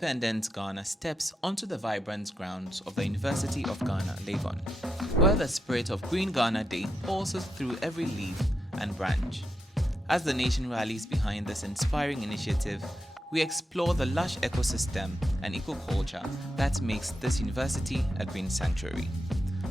Independent Ghana steps onto the vibrant grounds of the University of Ghana, Legon, where the spirit of Green Ghana Day pulses through every leaf and branch. As the nation rallies behind this inspiring initiative, we explore the lush ecosystem and ecoculture that makes this university a green sanctuary.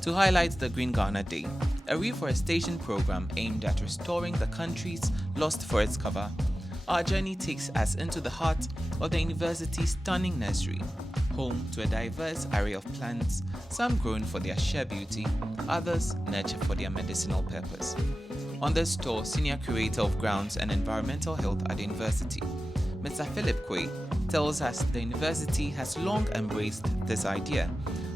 To highlight the Green Ghana Day, a reforestation program aimed at restoring the country's lost forest cover, our journey takes us into the heart of the university's stunning nursery, home to a diverse array of plants, some grown for their sheer beauty, others nurtured for their medicinal purpose. On this tour, Senior Curator of Grounds and Environmental Health at the university, Mr. Philip Quay, tells us the university has long embraced this idea,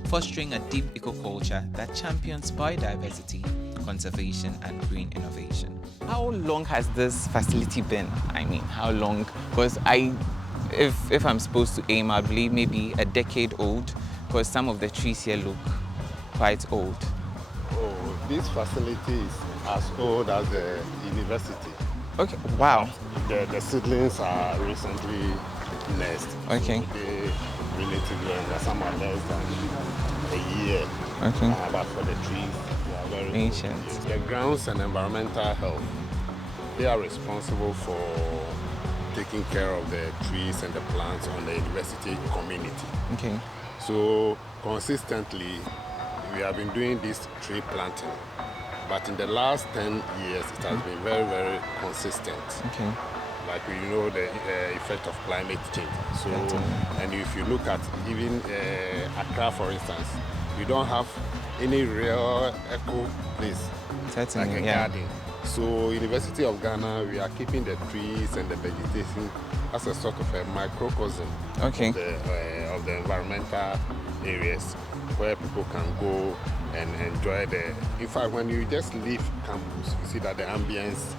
fostering a deep ecoculture that champions biodiversity, conservation, and green innovation. How long has this facility been? I mean, how long? Because if I'm supposed to aim, I believe maybe a decade old, because some of the trees here look quite old. Oh, this facility is as old as the university. Okay, wow. The seedlings are recently nursed. Okay. So they relatively young. Some are less than a year. Okay. But for the trees, they are very ancient. old. The grounds and environmental health, they are responsible for taking care of the trees and the plants on the university community. Okay. So consistently, we have been doing this tree planting. But in the last 10 years, it has been very, very consistent. Okay. Like we know the effect of climate change. So, and if you look at even Accra, for instance, you don't have any real eco place, Certainly, like a garden. So University of Ghana, we are keeping the trees and the vegetation as a sort of a microcosm of the environmental areas where people can go and enjoy in fact, when you just leave campus, you see that the ambience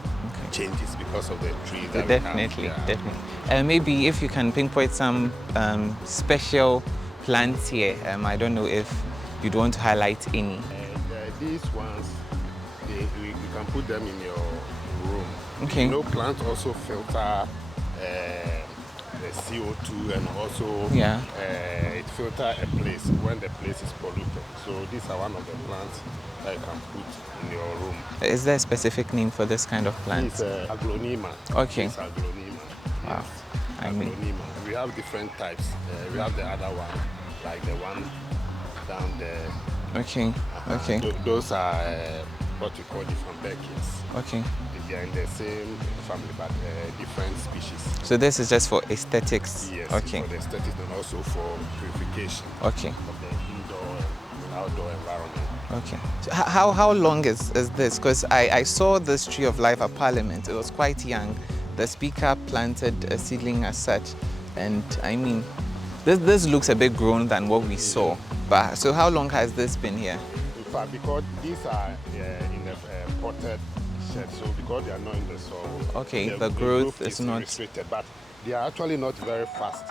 changes because of the trees that definitely, we have. Definitely. Maybe if you can pinpoint some special plants here, I don't know if you'd want to highlight any. These ones, you can put them in your room. Okay. You know, plants also filter the CO2 and also it filters a place when the place is polluted. So these are one of the plants that you can put in your room. Is there a specific name for this kind of plant? It's aglonema. Okay. It's aglonema. Wow. Yes. Aglonema. We have different types. We have the other one, like the one down there. Okay. Okay. Those are what we call different Beckins. Okay. They are in the same family but different species. So this is just for aesthetics? Yes, okay. For the aesthetics and also for purification okay. of the indoor and outdoor environment. Okay. So how long is this? Because I saw this tree of life at Parliament. It was quite young. The speaker planted a seedling as such. And I mean, this looks a bit grown than what we saw. But so how long has this been here? In fact, because these are in the potted shed, so because they are not in the soil, okay, the growth is not restricted, but they are actually not very fast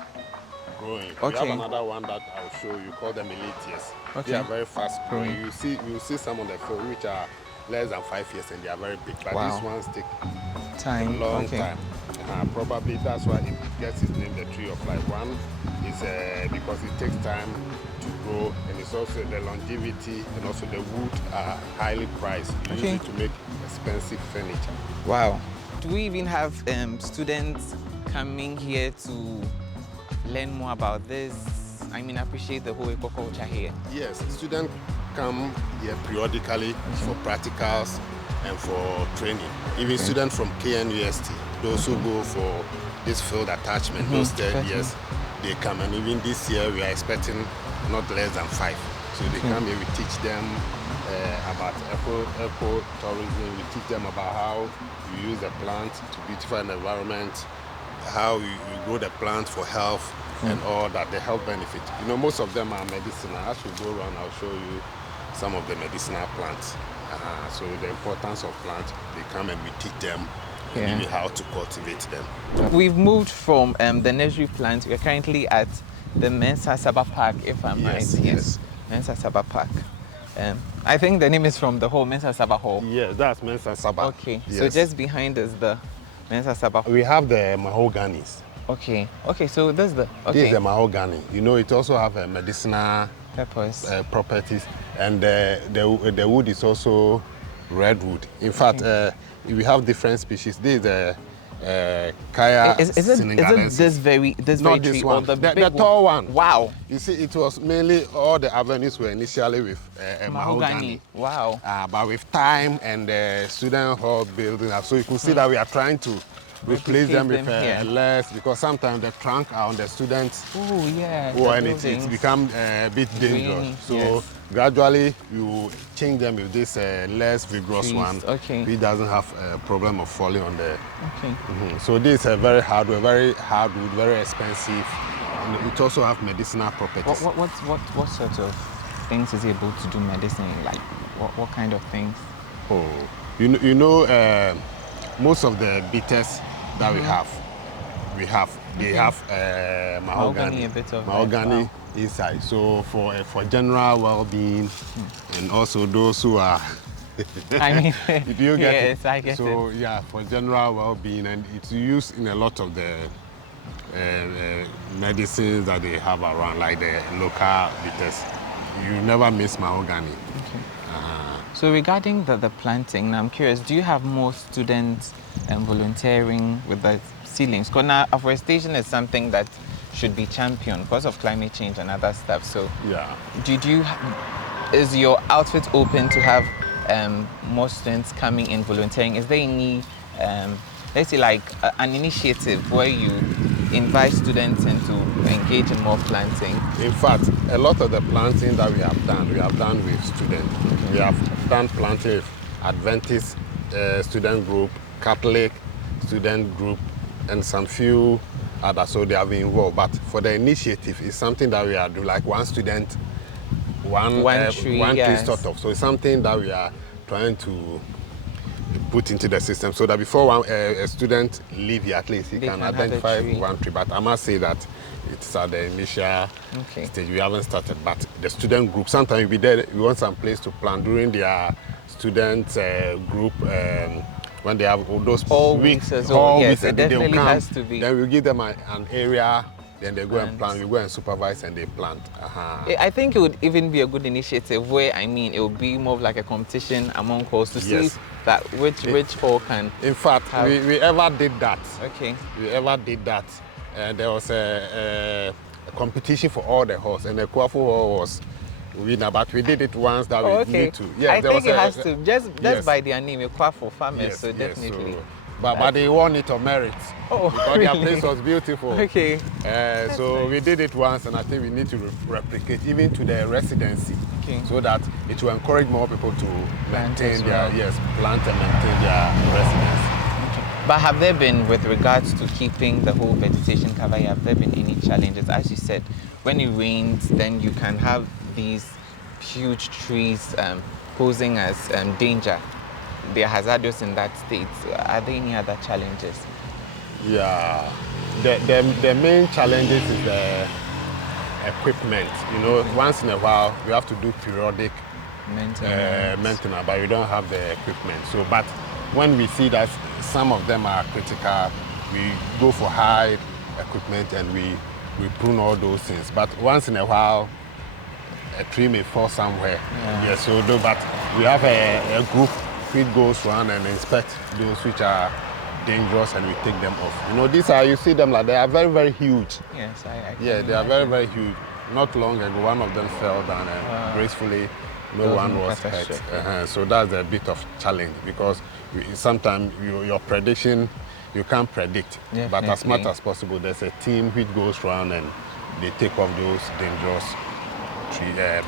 growing. Okay. We have another one that I'll show you called them Elitius. Okay. They are very fast growing. You see some on the field which are less than 5 years and they are very big, but these ones take a long time. Probably that's why it gets its name, the tree of life. One is because it takes time to grow, and it's also the longevity, and also the wood are highly priced. You use it to make expensive furniture. Wow. Do we even have students coming here to learn more about this? I mean, I appreciate the whole ecoculture here. Yes, students come here periodically for practicals and for training. Even students from KNUST, those who go for this field attachment, those 3rd years, they come. And even this year, we are expecting not less than 5. So they come here, we teach them about eco-tourism, we teach them about how you use the plant to beautify the environment, how you grow the plant for health and all that, the health benefit. You know, most of them are medicinal. As we go around, I'll show you some of the medicinal plants. So the importance of plants, they come and we teach them maybe how to cultivate them. We've moved from the nursery plant. We're currently at the Mensa Saba Park, if I'm right. Yes. Mensa Saba Park. I think the name is from the whole Mensa Saba Hall. Yes, that's Mensa Saba. Okay, yes. So just behind us, the Mensa Saba. We have the mahoganies. Okay. Okay. So that's the This is the mahogany. You know, it also have a medicinal purpose. properties, and the wood is also redwood. In fact, we have different species. This is the Kaya Is it senegalensis. this Not very this tree one, or the the big tall one? Wow. You see, it was mainly all the avenues were initially with mahogany. Wow. But with time and the student hall building up, so you can see that we are trying to replace them with here. less, because sometimes the trunk are on the students. Oh yeah. And it's become a bit dangerous. Rainy, So yes. gradually you change them with this less vigorous Trees, one. okay. It doesn't have a problem of falling on the. Okay. So this is a very hard wood, very expensive. And it also have medicinal properties. What sort of things is it able to do medicine? Like what kind of things? Oh, you know, most of the bitters that we have, they have mahogany, A bit of mahogany wow. inside. So for general well-being, and also those who are. I mean, Do you get yes, it? I get it. So yeah, for general well-being, and it's used in a lot of the medicines that they have around, like the local bitters. You never miss mahogany. Okay. So regarding the planting, now I'm curious, do you have more students volunteering with the seedlings? Because now afforestation is something that should be championed because of climate change and other stuff. So Yeah. is your outfit open to have more students coming in volunteering? Is there any, let's say like an initiative where you invite students in to engage in more planting? In fact, a lot of the planting that we have done with students. Okay. We have done planting with Adventist student group, Catholic student group, and some few others. So they have been involved. But for the initiative, it's something that we are doing, like one student, one tree, tree yes. sort of. So it's something that we are trying to put into the system, so that before a student leave here, at least he can identify one tree. But I must say that it's at the initial stage. We haven't started, but the student group, sometimes we be there, we want some place to plant during their student group, when they have all those weeks as well. well. Yes, weeks, it definitely has to be. Then we give them an area, then they go and plant. We go and supervise and they plant. I think it would even be a good initiative where, I mean, it would be more of like a competition among halls to see that which hall can. In fact, we ever did that. Okay. We ever did that. There was a competition for all the halls, and the Kwafu hall was winner. But we did it once that we need to. Yeah, I think it has to just by their name, Kwafu farmers. Yes, so definitely. So, but they won it on merit. Oh, because really? their place was beautiful. Okay. So nice. we did it once, and I think we need to replicate even to the residency, so that it will encourage more people to maintain their plant and maintain their residency. But have there been, with regards to keeping the whole vegetation cover, have there been any challenges? As you said, when it rains, then you can have these huge trees posing as danger. They are hazardous in that state. Are there any other challenges? Yeah, the main challenges is the equipment. You know, once in a while we have to do periodic maintenance, but we don't have the equipment. So, but when we see that some of them are critical, we go for high equipment and we prune all those things. But once in a while, a tree may fall somewhere. So but we have a group which goes around and inspect those which are dangerous, and we take them off. You know, these are, you see them like they are very, very huge. Yes, they are very, very huge. Not long ago, one of them fell down and gracefully no one was hurt. So that's a bit of challenge, because sometimes your prediction, you can't predict. Definitely. But as much as possible, there's a team which goes around and they take off those dangerous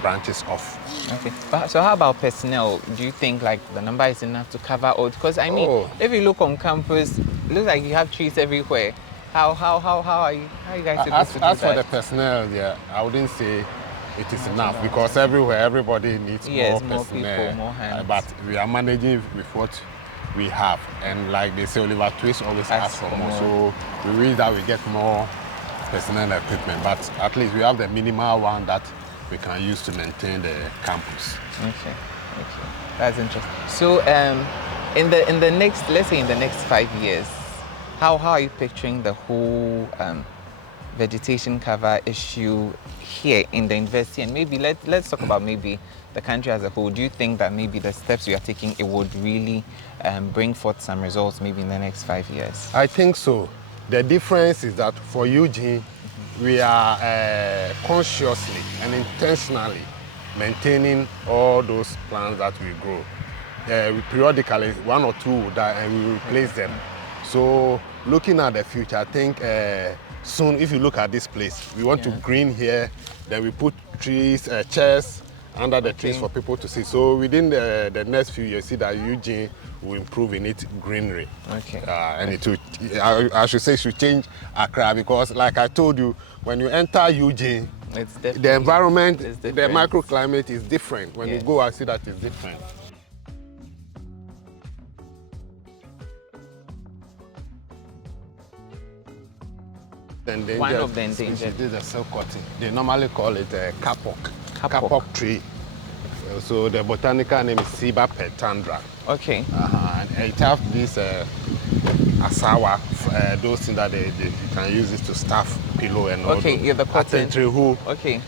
branches off. Okay. So how about personnel? Do you think like the number is enough to cover all? Because I mean, if you look on campus, it looks like you have trees everywhere. How are you guys supposed to do that? As for the personnel, I wouldn't say it is enough, because everybody needs more personnel. People, more hands. But we are managing with what we have, and like they say, Oliver Twist always asks for more. So we wish that we get more personnel and equipment, but at least we have the minimal one that we can use to maintain the campus. Okay, that's interesting. So in the next, let's say in the next 5 years, How are you picturing the whole vegetation cover issue here in the university? And maybe let's talk about maybe the country as a whole. Do you think that maybe the steps we are taking, it would really bring forth some results maybe in the next 5 years? I think so. The difference is that for Eugene, we are consciously and intentionally maintaining all those plants that we grow. Periodically, one or two will die and we replace them. So looking at the future, I think soon, if you look at this place, we want to green here, then we put trees, chairs under the trees for people to see. So within the next few years, see that Eugene will improve in its greenery. Okay. And it will, I should say, should change Accra, because like I told you, when you enter Eugene, the environment, the microclimate is different. When you go, I see that it's different. One of the endangered. This is a silk cotton. They normally call it a kapok tree. So the botanical name is Ciba petandra. Okay. And it has this asawa, those things that you can use it to stuff pillow and all. Okay, yeah, the cotton. Okay.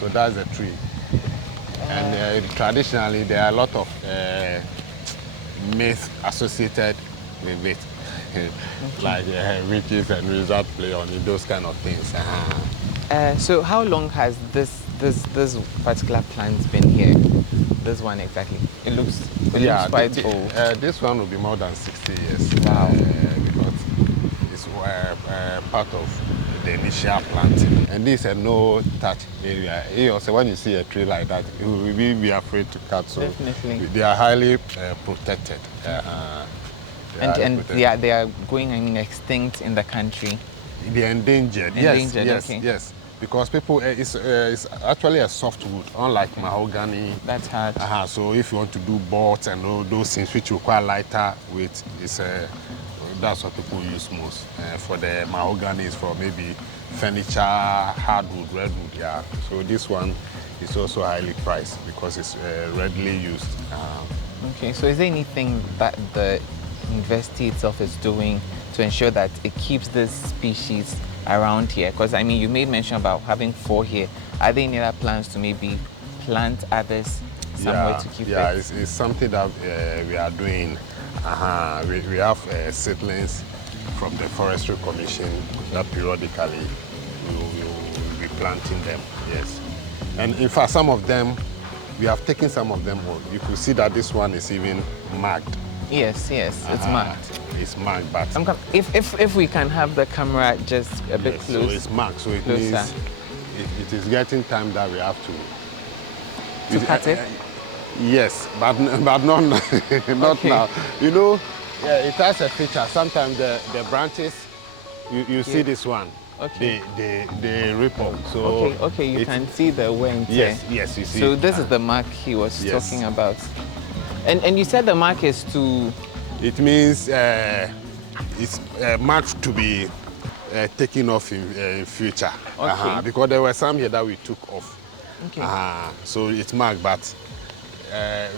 So that's the tree. And traditionally, there are a lot of myths associated with it. Like witches and wizards play on it, those kind of things. So how long has this particular plant been here? This one exactly. It looks quite old. This one will be more than 60 years. Wow. Because it's part of the initial planting. And this is a no-touch area. Also, when you see a tree like that, you will be afraid to cut. So definitely. They are highly protected. And they are going, extinct in the country. They're endangered. Yes. Because people, it's actually a soft wood, unlike mahogany. That's hard. So if you want to do boards and all those things which require lighter weight, that's what people use most. For the mahogany is for maybe furniture, hardwood, redwood. Yeah. So this one is also highly priced because it's readily used. Okay. So is there anything that the university itself is doing to ensure that it keeps this species around here? Because I mean, you made mention about having 4 here. Are there any other plans to maybe plant others somewhere to keep it? Yeah, it's something that we are doing. We have seedlings from the Forestry Commission that periodically we will be planting them. Yes, and in fact, some of them we have taken some of them home. You could see that this one is even marked. Yes, it's marked. It's marked, but if we can have the camera just a bit close. So it's marked, so it means it is getting time that we have to cut it. Yes, but not now. You know, it has a feature. Sometimes the branches, you see this one. Okay. They ripple. So okay, you can see the wind. Yes, you see. So this is the mark he was talking about. And you said the mark is to... It means it's marked to be taken off in future. Because there were some here that we took off. Okay. So it's marked, but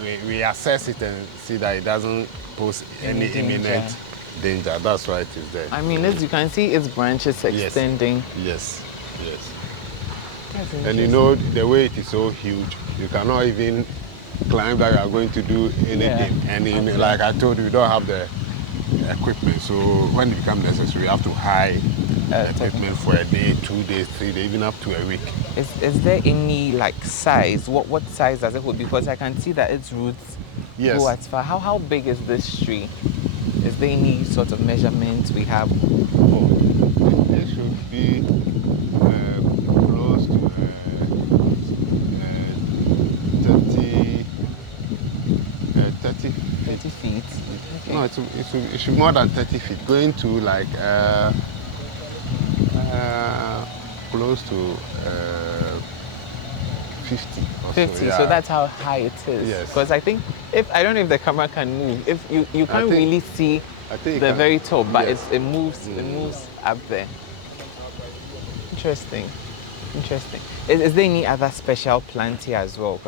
we assess it and see that it doesn't pose any imminent danger. That's why it is there. I mean, as you can see, its branches extending. Yes. And you know, the way it is so huge, you cannot even climb that you are going to do anything. And like I told you, we don't have the equipment. So when it becomes necessary, we have to hire equipment for a day, 2 days, 3 days, even up to a week. Is there any size? What size does it hold? Because I can see that its roots go as far. How big is this tree? Is there any sort of measurement we have? It should be close to 30 feet. Okay. No, it should be more than 30 feet. Going to close to 50 or 50, so that's how high it is. Yes. Because I think, I don't know if the camera can move. If you can't really see the very top, but it moves up there. Interesting. Is there any other special plant here as well?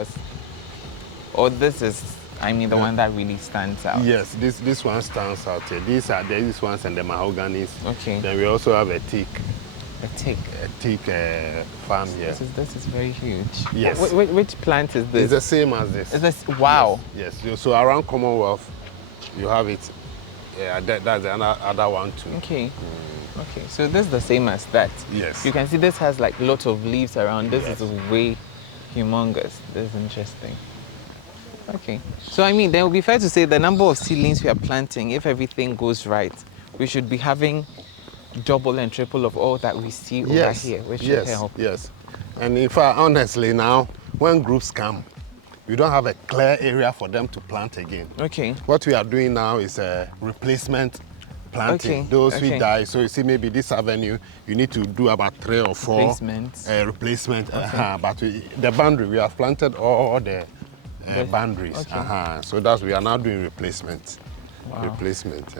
Or this is I mean, the one that really stands out. Yes, this one stands out here. These ones and the mahoganies. Okay. Then we also have a teak. A teak. A teak farm here. This is very huge. Yes. Which plant is this? It's the same as this. Is this? Wow. Yes. So around Commonwealth, you have it. Yeah, that's the other one too. Okay. Okay. So this is the same as that. Yes. You can see this has like lots of leaves around. This Yes. is way humongous. This is interesting. Okay. So I mean, then it would be fair to say the number of seedlings we are planting, if everything goes right, we should be having double and triple of all that we see over here, which should help. Yes. And in fact, honestly, now when groups come, we don't have a clear area for them to plant again. Okay. What we are doing now is a replacement planting. Okay. Those Okay. who die. So you see, maybe this avenue, you need to do about 3 or 4 replacement. But the boundary, we have planted all the boundaries. Okay. So that's we are now doing replacement. Wow. Replacement.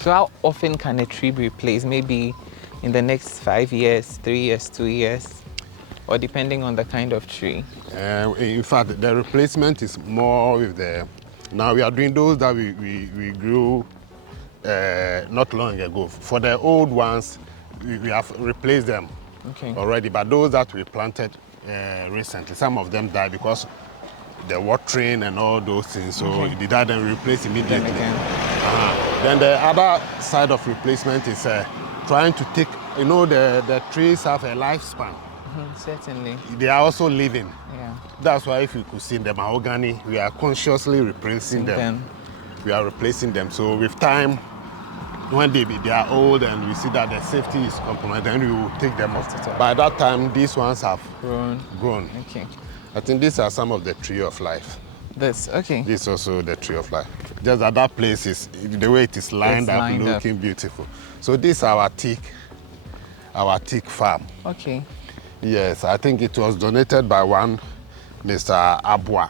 So how often can a tree be replaced? Maybe in the next 5 years, 3 years, 2 years, or depending on the kind of tree? In fact, the replacement is more with the. Now we are doing those that we grew not long ago. For the old ones, we have replaced them already. But those that we planted recently, some of them died because the watering and all those things. So they died and we replaced immediately. Then the other side of replacement is trying to take, the trees have a lifespan. Certainly. They are also living. Yeah. That's why if you could see the mahogany, we are consciously replacing them. We are replacing them. So with time, when they are old and we see that the safety is compromised, then we will take them off. By that time, these ones have grown. Okay. I think these are some of the tree of life. This, okay. This is also the tree of life. Just that place is, the way it is lined up, looking beautiful. So this is our teak farm. Okay. Yes, I think it was donated by one Mr. Abwa.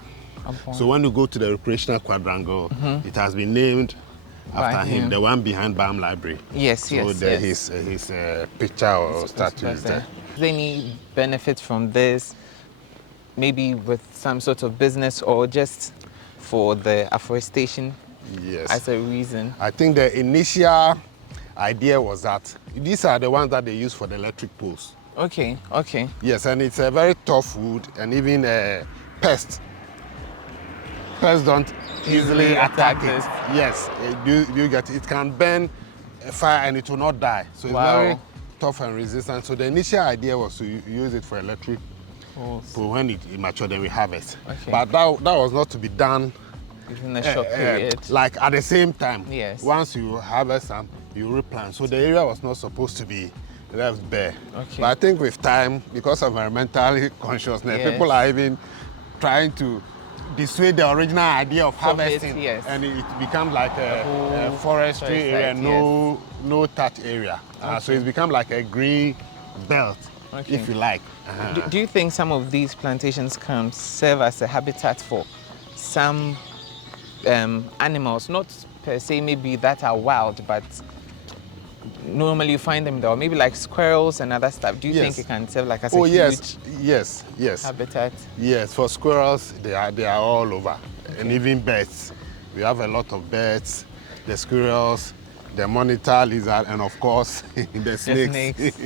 So when you go to the recreational quadrangle, it has been named after him, the one behind BAM Library. Yes, so there his picture or statue is there. Is there any benefit from this? Maybe with some sort of business or just for the afforestation as a reason? I think the initial idea was that these are the ones that they use for the electric poles. Okay. Yes, and it's a very tough wood, and even pests don't easily attack it. Yes, you get it. It can burn fire and it will not die. So it's very tough and resistant. So the initial idea was to use it for electric poles. When it matured, then we harvest. But that was not to be done in a short period. Like at the same time. Yes. Once you harvest some, you replant. So the area was not supposed to be left bare. But I think with time, because of environmental consciousness, people are even trying to dissuade the original idea of harvesting, and it becomes like a forestry area, no touch area. So it's become like a green belt, if you like. Do you think some of these plantations can serve as a habitat for some animals, not per se maybe that are wild, but normally you find them there, maybe like squirrels and other stuff? Do you think it can serve like as a huge habitat? Yes, for squirrels, they are all over. And even birds. We have a lot of birds, the squirrels, the monitor lizard, and of course, the snakes.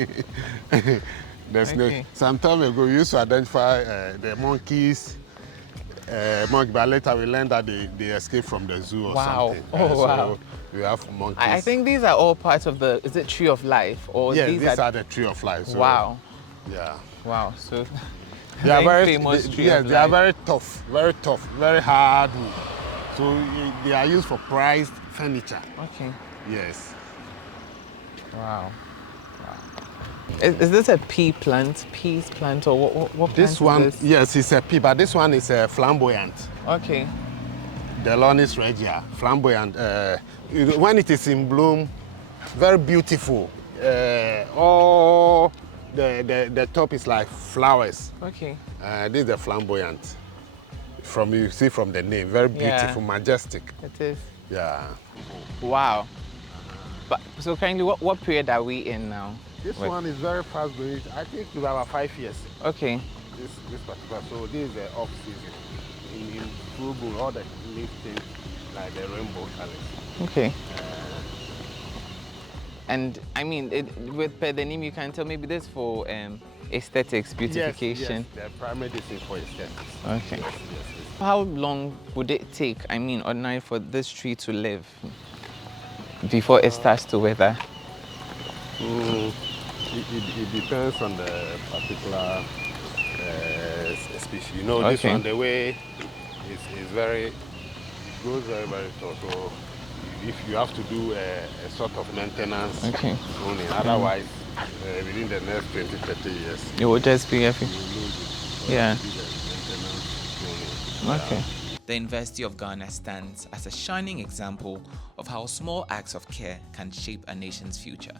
The snake. Some time ago, we used to identify the monkeys, but later we learned that they escaped from the zoo or something. So we have monkeys. I think these are all parts of the, is it tree of life? Or these are the tree of life. So, yeah. Wow. So they are very famous tree of life. They are very tough, very hard wood. So they are used for prized furniture. Okay. Yes. Wow. Is this a peas plant, or what this plant one, is this? Yes, it's a pea, but this one is a flamboyant. Okay. The Lonis regia, flamboyant. When it is in bloom, very beautiful. All the top is like flowers. Okay. This is the flamboyant. You see from the name, very beautiful, majestic. It is. Yeah. Wow. But so currently, what period are we in now? This one is very fast growing. I think it's about 5 years. Okay. This particular. So this is the off season. in full bloom, all the leaves change like the rainbow colors. Okay. And I mean, with per the name, you can tell maybe this for aesthetics, beautification. Yes, the primary is for aesthetics. Okay. Yes. How long would it take, I mean, ordinary for this tree to live before it starts to wither? It depends on the particular species. You know, this Okay. one, the way is very, it grows very, very tall. So if you have to do a sort of maintenance, Okay. only, otherwise, within the next 20, 30 years, It will just be every. you will lose it. Yeah. You do the maintenance only. Okay. Yeah. The University of Ghana stands as a shining example of how small acts of care can shape a nation's future.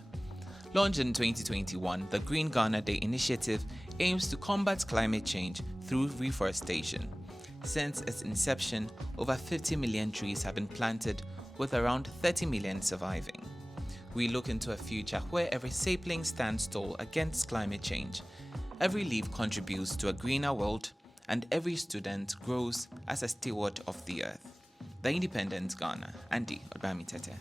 Launched in 2021, the Green Ghana Day initiative aims to combat climate change through reforestation. Since its inception, over 50 million trees have been planted, with around 30 million surviving. We look into a future where every sapling stands tall against climate change, every leaf contributes to a greener world, and every student grows as a steward of the earth. The Independent Ghana, Andy Odbami Tete.